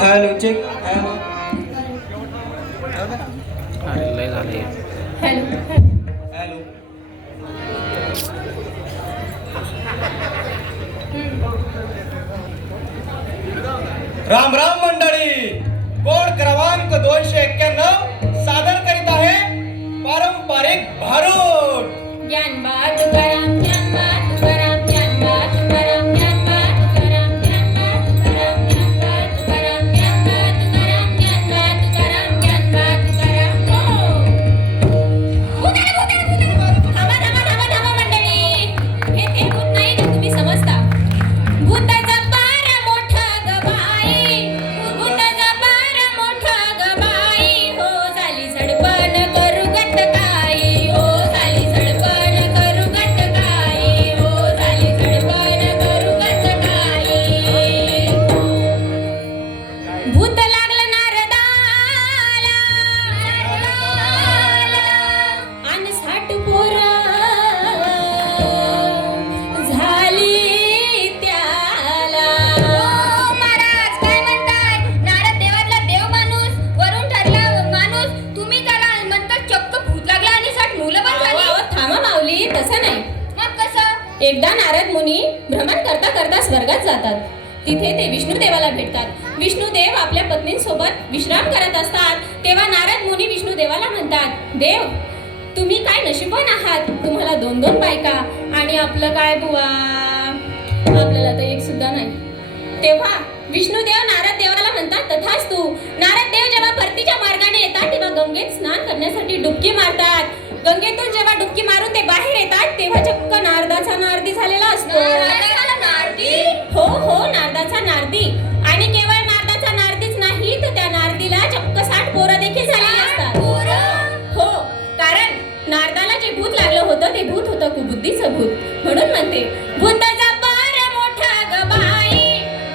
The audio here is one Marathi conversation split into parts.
हॅलो चेक हॅलो लय झाले. हॅलो हॅलो राम राम मंडळी. कोड क्रमांक 291 सादर करीत आहे पारंपरिक भारूड. ज्ञान बा तुकाराम, ज्ञान बा तुकाराम, ज्ञान बा तुकाराम, ज्ञान बा तुकाराम, ज्ञान बा तुकाराम, ज्ञान बा तुकाराम, ज्ञान बा तुकाराम, ज्ञान बा तुकाराम, ज्ञान बा तुकाराम. थांबा मंडळी. हे ते भूत नाही जे तुम्ही समजता. भूताचा पारा मोठा ग बाई, भूताचा पारा मोठा ग बाई. हो झाली झडपण करू गट काही, हो झाली झडपण करू गट काही, हो झाली झडपण करू गट काही. भूत लागलं नारदाला, आणि 60 पोरं झाली त्याला. महाराज काय म्हणताय? नारद देवातला देव माणूस, वरून ठरला माणूस, तुम्ही त्याला म्हणतात चक्क भूत लागला आणि 60 मुलं पण झाली. थांबा माऊली, तसं नाही. मग कसं? एकदा नारद मुनी भ्रमण करता करता स्वर्गात जातात. तिथे ते विष्णुदेवाला भेटतात. विष्णुदेव आपल्या पत्नींसोबत विश्राम करत असतात. तेव्हा नारद मुनी विष्णुदेवाला म्हणतात, देव तुम्ही काय नशिबवान आहात, तुम्हाला 2-2 बायका आणि आपलं काय बुवा, आपल्याला तर एक सुद्धा नाही. तेव्हा विष्णुदेव नारद देवाला म्हणतात, तथास्तु. नारद देव जेव्हा परतीच्या मार्गाने येतात तेव्हा गंगेत स्नान करण्यासाठी डुबकी मारतात. गंगेतून जेव्हा डुबकी मारून ते बाहेर येतात तेव्हा चक्क नारदाचा नारदी झालेला असतो. नारदी? हो हो, नारदाचा नारदी. आणि केवळ नारदाचा नारदीच नाही तर त्या नारदीला चक्क 60 पोरं देखील झालेली असतात. हो, कारण नारदाला जे भूत लागलं होतं ते भूत होतं कुबुद्धीचं भूत. म्हणून म्हणते, भूताचा पारा मोठा ग बाई,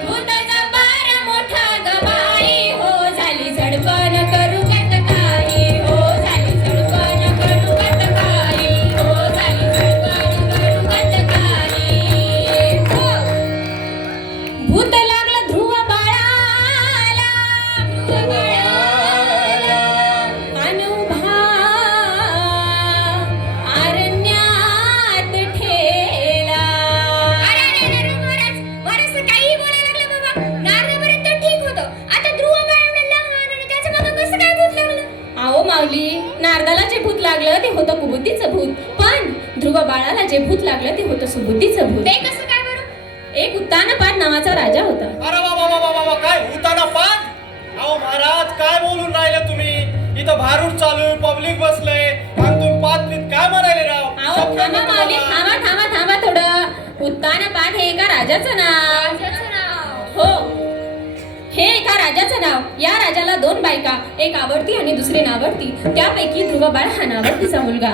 भूताचा पारा मोठा ग बाई. हो झाली झडपण करू गट काही, हो झाली झडपण करू गट काही, हो झाली झडपण करू गट काही. हो. भूत लागलं ध्रुव बाळाला, ध्रुव बाळाला, अन उभा अरण्यात ठेला. महाराज काही बोलायला लागलं बाबा. नारदापर्यंत ठीक होतं, आता ध्रुव बाळ एवढं लहान आणि त्याच्या मागं कसं काय भूत लागलं? अहो माऊली, नारदाला जे भूत लागलं ते होतं कुबुद्धीचं भूत, पण ध्रुव बाळाला जे भूत लागलं ते होतं सुबुद्धीचं भूत. ते कसं काय बरं? एक उत्तानपाद नावाचा राजा होता. अरे वा काय उताना पान. अहो महाराज काय बोलून राहिले तुम्ही? इथं भारूड चालू आहे, पब्लिक बसले आणि तुम्ही पाच काय म्हणाले राव? अहो थांबा माऊली, थांबा थोडं. उत्तानपाद हे एका राजाचं नाव. हो, हे एका राजाचं नाव. या राजाला 2 बायका, एक आवडती आणि दुसरी नावडती. त्यापैकी ध्रुवबाळ हा नावडतीचा मुलगा.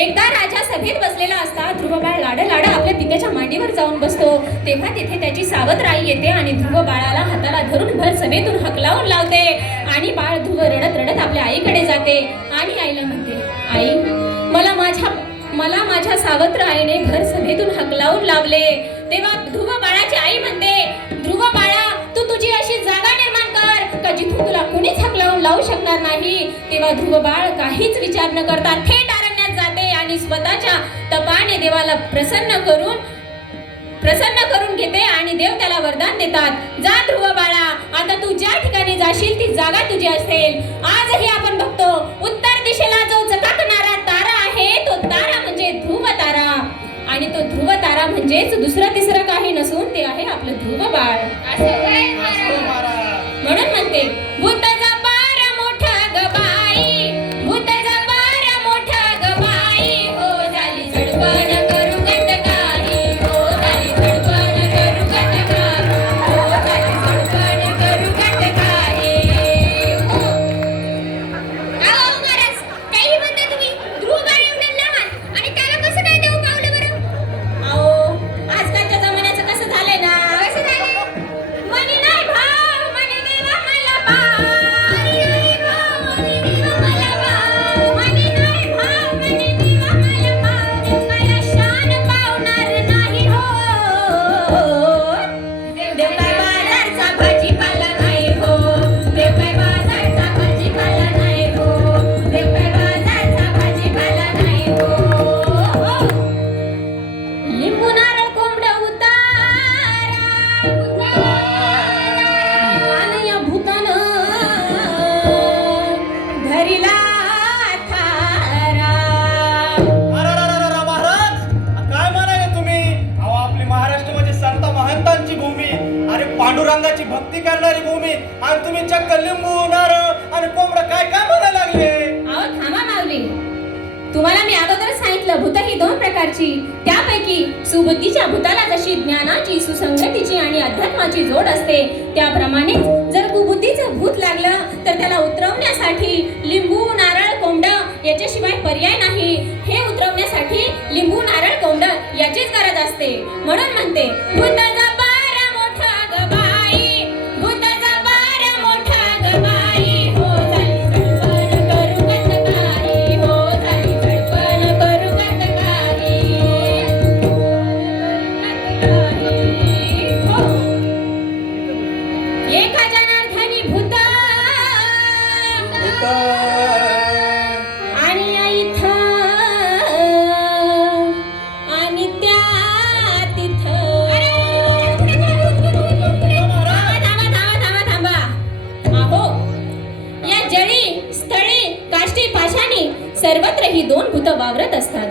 एकदा राजा सभेत बसलेला असता. ध्रुवबाळ लाड आपल्या पित्याच्या मांडीवर जाऊन बसतो. तेव्हा तिथे त्याची सावत्र आई येते आणि ध्रुव बाळाला हाताला धरून भर सभेतून हकलावून लावते. आणि बाळ ध्रुव रडत रडत आपल्या आईकडे जाते आणि आईला म्हणते, आई मला माझ्या सावत्र आईने भर सभेतून हकलावून लावले. तेव्हा ध्रुव बाळाची आई म्हणते, ध्रुव बाळा तू तुझी अशी जागा निर्माण कर का जिथून तुला कुणीच हकलावून लावू शकणार नाही. तेव्हा ध्रुव बाळ काहीच विचार न करता थेट अरण्यात जाते आणि स्वतःच्या तपाने देवाला प्रसन्न करून घेते आणि देव त्याला वरदान देतात, जा ध्रुव बाळा, आता तू ज्या ठिकाणी जाशील ती जागा तुझी असेल. आजही आपण बघतो उत्तर दिशेला जो चकाकणारा तारा आहे तो तारा म्हणजे ध्रुव तारा. आणि तो ध्रुव तारा म्हणजेच दुसरं तिसरं काही नसून ते आहे आपलं ध्रुव बाळ. म्हणून म्हणते, भूताचा पारा मोठा ग बाई, भूताचा पारा मोठा ग बाई. हो झाली झडपण करू गट काही, हो झाली झडपण करू गट काही, हो झाली झडपण करू गट काही. हो. अहो महाराज, काही म्हणता तुम्ही? ध्रुव बाळ एवढं लहान आणि त्याला कसं काय देऊ पावलं बरं? अहो आजकालच्या पांडुरंगाची भक्ती करणारी भूमी आणि तुम्ही चक्क लिंबू नारळ आणि कोंबडं काय काय म्हणायला लागले? अहो थांबा माऊली, तुम्हाला मी अगोदर सांगितलं भूत ही दोन प्रकारची, त्यापैकी सुबुद्धीच्या भूताला जशी ज्ञानाची सुसंगतीची आणि अध्यात्माची जोड असते, त्याप्रमाणे जर कुबुद्धीचं भूत लागलं तर त्याला उतरवण्यासाठी लिंबू नारळ कोंबडं याच्याशिवाय पर्याय नाही. हे उतरवण्यासाठी लिंबू नारळ कोंबडं याचीच गरज असते. म्हणून म्हणते भूताचा बारा मोठा ग बाई, भूताचा बारा मोठा ग बाई, हो झाली चळवळ करू गतकारी, हो झाली चळवळ करू गतकारी, हो. एका जनार्दनी भूत आणि इथं आणि त्या तिथं. थांबा. अहो, या जळी स्थळी काष्टी पाषाणी सर्वत्र ही दोन भूत वावरत असतात.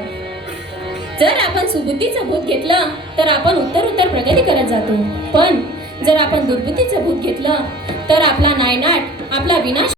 जर आपण सुबुद्धीचं भूत घेतलं तर आपण उत्तर प्रगती करत जातो, पण जर आपण दुर्बुद्धीचं भूत घेतलं तर आपला नायनाट, आपला विनाश